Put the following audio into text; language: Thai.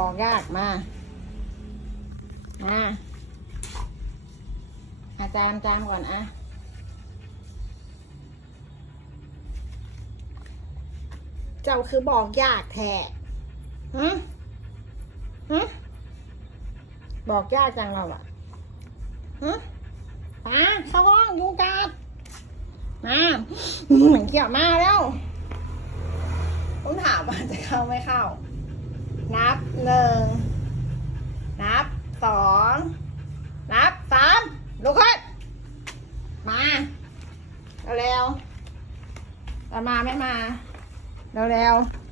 บอกยากมาอาจามก่อนอะเจ้าคือบอกยากแท้บอกยากจังเราอะป้าเข้าห้องยุงกัดมาเหมือนเกี่ยวมาแล้วต้องถามว่าจะเข้าไม่เข้านับ1นับ2นับ3ลุกขึ้นมาเร็วๆจะมาไม่มาเร็วๆ